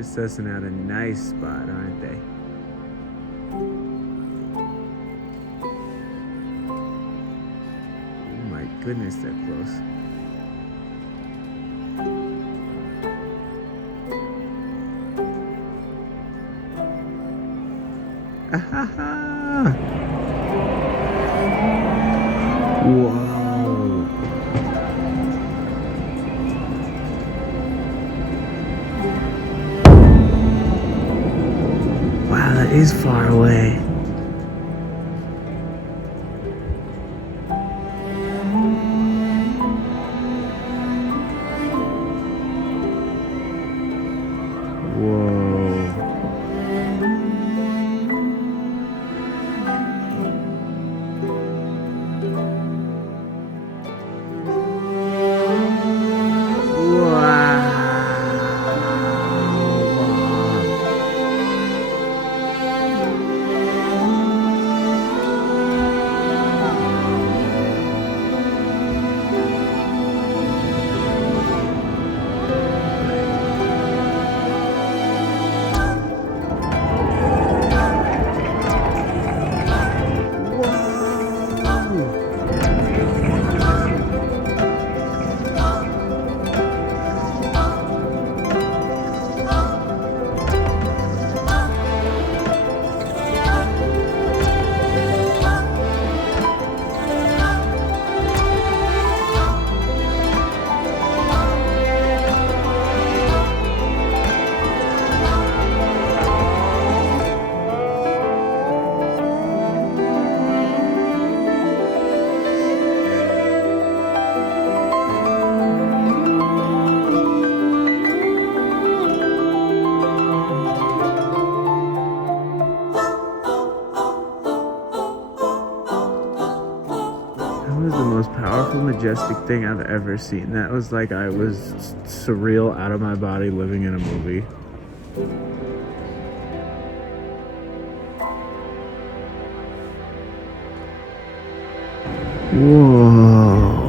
They're sussing out a nice spot, aren't they? Oh my goodness, they're close. Ahaha! Whoa! Wow, that is far away. Whoa. That was the most powerful, majestic thing I've ever seen. That was like I was surreal, out of my body, living in a movie. Whoa.